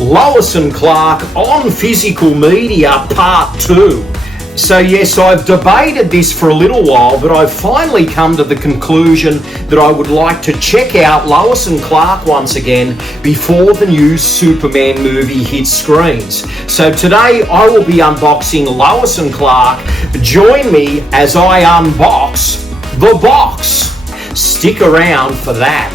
Lois and Clark on physical media part 2. So yes, I've debated this for a little while, but I've finally come to the conclusion that I would like to check out Lois and Clark once again before the new Superman movie hits screens. So today I will be unboxing Lois and Clark. Join me as I unbox the box. Stick around for that.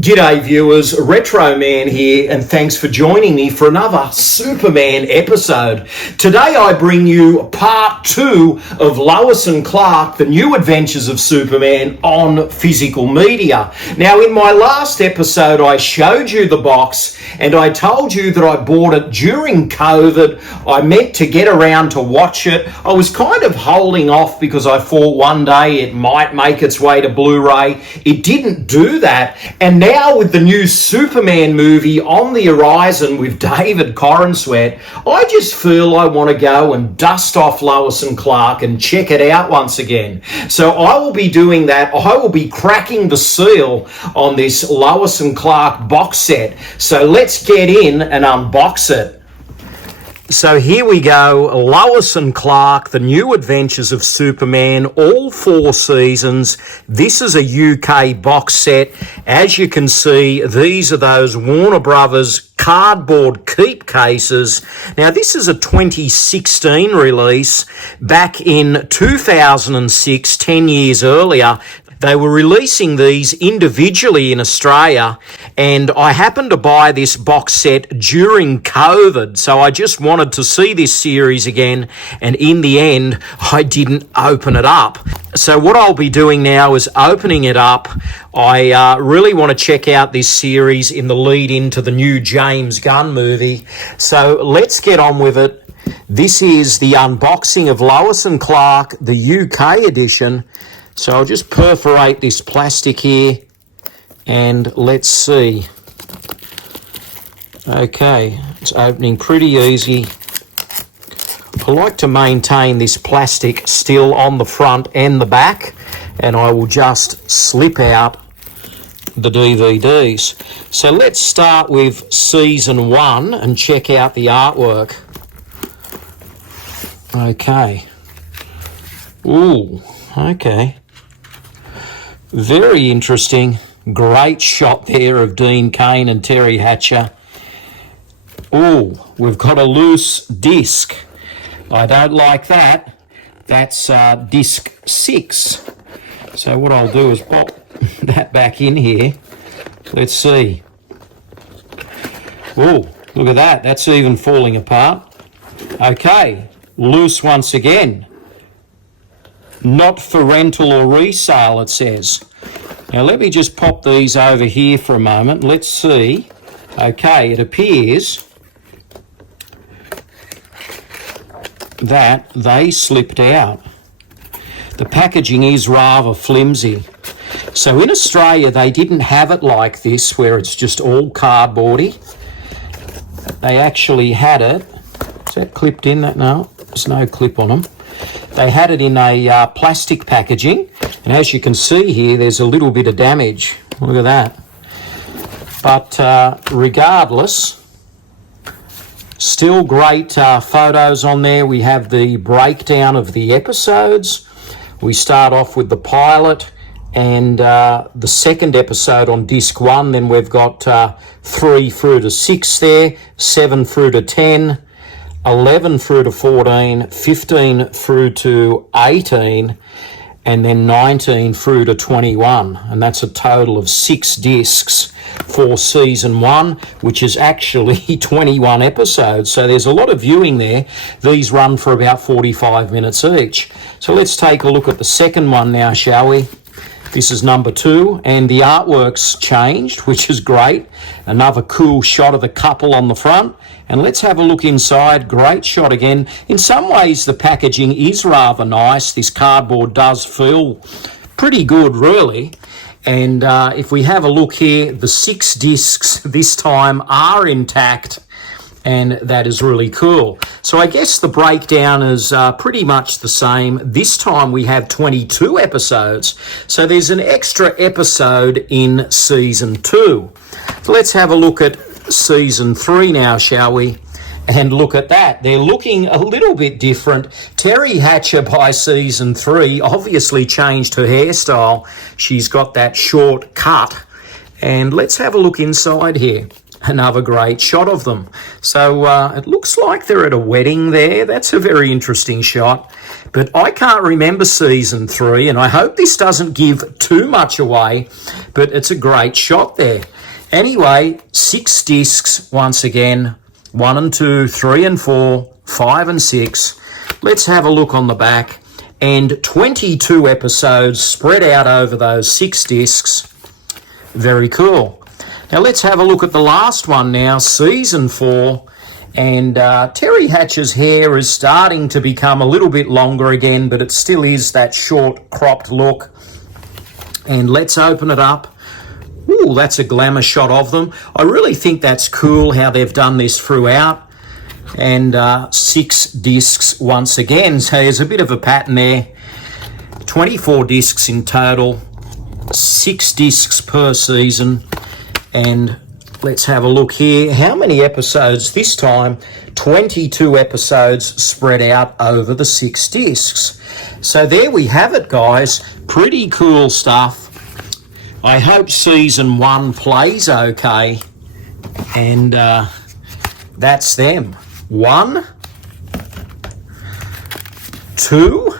G'day viewers, Retro Man here, and thanks for joining me for another Superman episode. Today I bring you part 2 of Lois and Clark, the new adventures of Superman on physical media. Now in my last episode I showed you the box and I told you that I bought it during COVID. I meant to get around to watch it. I was kind of holding off because I thought one day it might make its way to Blu-ray. It didn't do that, and now with the new Superman movie on the horizon with David Corenswet, I just feel I want to go and dust off Lois and Clark and check it out once again. So I will be doing that. I will be cracking the seal on this Lois and Clark box set. So let's get in and unbox it. So here we go, Lois and Clark, the new adventures of Superman, all 4 seasons. This is a UK box set. As you can see, these are those Warner Brothers cardboard keep cases. Now this is a 2016 release. Back in 2006, 10 years earlier, they were releasing these individually in Australia, and I happened to buy this box set during COVID, so I just wanted to see this series again, and in the end, I didn't open it up. So what I'll be doing now is opening it up. I really want to check out this series in the lead into the new James Gunn movie, so let's get on with it. This is the unboxing of Lois and Clark, the UK edition. So I'll just perforate this plastic here and let's see. Okay, it's opening pretty easy. I like to maintain this plastic still on the front and the back, and I will just slip out the DVDs. So let's start with season 1 and check out the artwork. Okay. Ooh, okay. Very interesting. Great shot there of Dean Cain and Terry Hatcher. Oh, we've got a loose disc. I don't like that. That's disc 6. So what I'll do is pop that back in here. Let's see. Oh, look at that. That's even falling apart. Okay, loose once again. Not for rental or resale, it says. Now let me just pop these over here for a moment. Let's see. Okay, it appears that they slipped out. The packaging is rather flimsy. So in Australia they didn't have it like this, where it's just all cardboardy. They actually had it. Is that clipped in? That? No, there's no clip on them. They had it in a plastic packaging, and as you can see here, there's a little bit of damage. Look at that. But regardless, still great photos on there. We have the breakdown of the episodes. We start off with the pilot and the second episode on disc 1. Then we've got 3 through to 6 there, 7 through to 10, 11 through to 14, 15 through to 18, and then 19 through to 21. And that's a total of 6 discs for season 1, which is actually 21 episodes. So there's a lot of viewing there. These run for about 45 minutes each. So let's take a look at the second one now, shall we? This is number 2, and the artwork's changed, which is great. Another cool shot of the couple on the front. And let's have a look inside. Great shot again. In some ways, the packaging is rather nice. This cardboard does feel pretty good, really. And if we have a look here, the 6 discs this time are intact. and that is really cool. So I guess the breakdown is pretty much the same. This time we have 22 episodes, so there's an extra episode in season 2. So let's have a look at season 3 now, shall we? And look at that. They're looking a little bit different. Terry Hatcher by season 3 obviously changed her hairstyle. She's got that short cut. And let's have a look inside here. Another great shot of them. So it looks like they're at a wedding there. That's a very interesting shot. But I can't remember season 3, and I hope this doesn't give too much away, but it's a great shot there. Anyway, 6 discs once again. 1 and 2, 3 and 4, 5 and 6. Let's have a look on the back. And 22 episodes spread out over those 6 discs. Very cool. Now let's have a look at the last one now, season 4. And Terry Hatcher's hair is starting to become a little bit longer again, but it still is that short cropped look. And let's open it up. Ooh, that's a glamour shot of them. I really think that's cool how they've done this throughout. And 6 discs once again. So there's a bit of a pattern there. 24 discs in total. 6 discs per season. And let's have a look here. How many episodes this time? 22 episodes spread out over the 6 discs. So there we have it, guys. Pretty cool stuff. I hope season 1 plays okay, and that's them. 1, 2,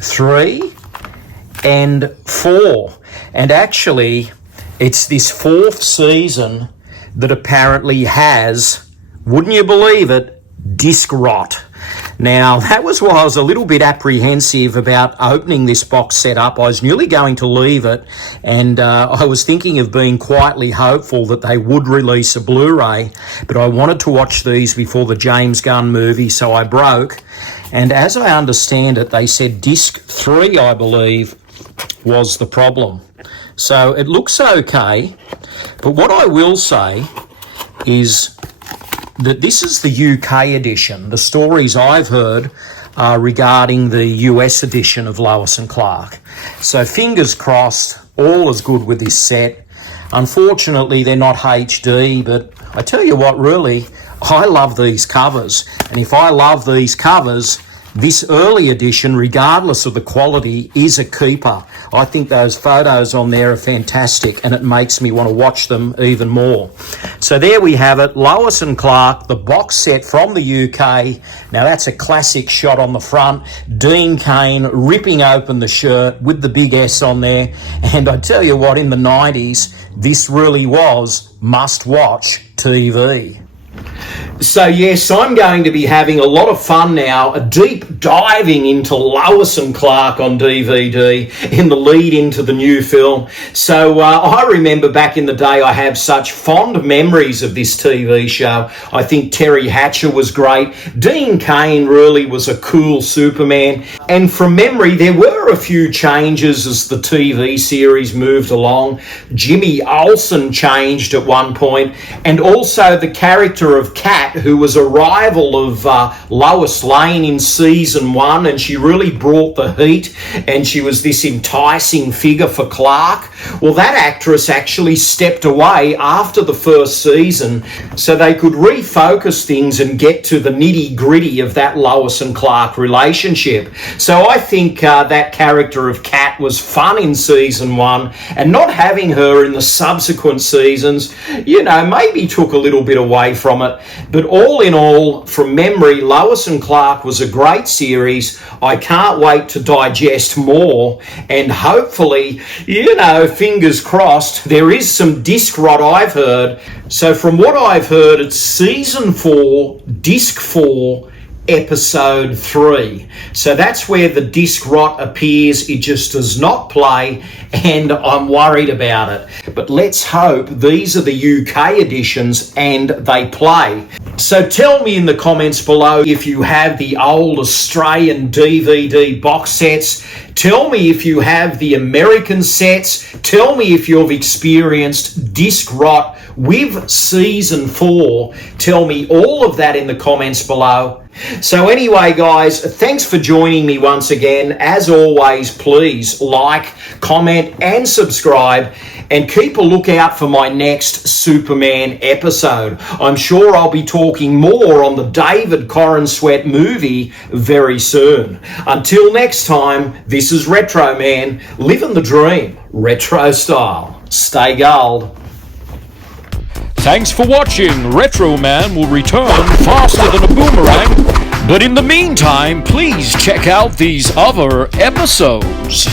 3, and 4. And actually, it's this 4th season that apparently has, wouldn't you believe it, disc rot. Now, that was why I was a little bit apprehensive about opening this box set up. I was nearly going to leave it, and I was thinking of being quietly hopeful that they would release a Blu-ray, but I wanted to watch these before the James Gunn movie, so I broke. And as I understand it, they said disc 3, I believe, was the problem. So it looks okay, but what I will say is that this is the UK edition. The stories I've heard are regarding the US edition of Lois and Clark. So fingers crossed, all is good with this set. Unfortunately, they're not HD, but I tell you what, really, I love these covers. And if I love these covers, this early edition, regardless of the quality, is a keeper. I think those photos on there are fantastic, and it makes me want to watch them even more. So there we have it, Lois and Clark, the box set from the UK. Now that's a classic shot on the front. Dean Cain ripping open the shirt with the big S on there. And I tell you what, in the 90s, this really was must-watch TV. So yes, I'm going to be having a lot of fun now, deep diving into Lois and Clark on DVD in the lead into the new film. So I remember back in the day, I have such fond memories of this TV show. I think Terry Hatcher was great. Dean Cain really was a cool Superman. And from memory, there were a few changes as the TV series moved along. Jimmy Olsen changed at one point, and also the character of Kat, who was a rival of Lois Lane in season 1, and she really brought the heat, and she was this enticing figure for Clark. Well, that actress actually stepped away after the first season so they could refocus things and get to the nitty-gritty of that Lois and Clark relationship. So I think that character of Kat was fun in season 1, and not having her in the subsequent seasons, you know, maybe took a little bit away from it. But all in all, from memory, Lois and Clark was a great series. I can't wait to digest more, and hopefully, you know, fingers crossed, there is some disc rot I've heard. So from what I've heard, it's season 4, disc 4, episode 3. So that's where the disc rot appears. It just does not play, and I'm worried about it. But let's hope these are the UK editions and they play. So tell me in the comments below if you have the old Australian DVD box sets. Tell me if you have the American sets. Tell me if you've experienced disc rot with season 4. Tell me all of that in the comments below. So anyway, guys, thanks for joining me once again. As always, please like, comment and subscribe, and keep a lookout for my next Superman episode. I'm sure I'll be talking more on the David Corenswet movie very soon. Until next time, this is Retro Man, living the dream, retro style. Stay gold. Thanks for watching. Retro Man will return faster than a boomerang. But in the meantime, please check out these other episodes.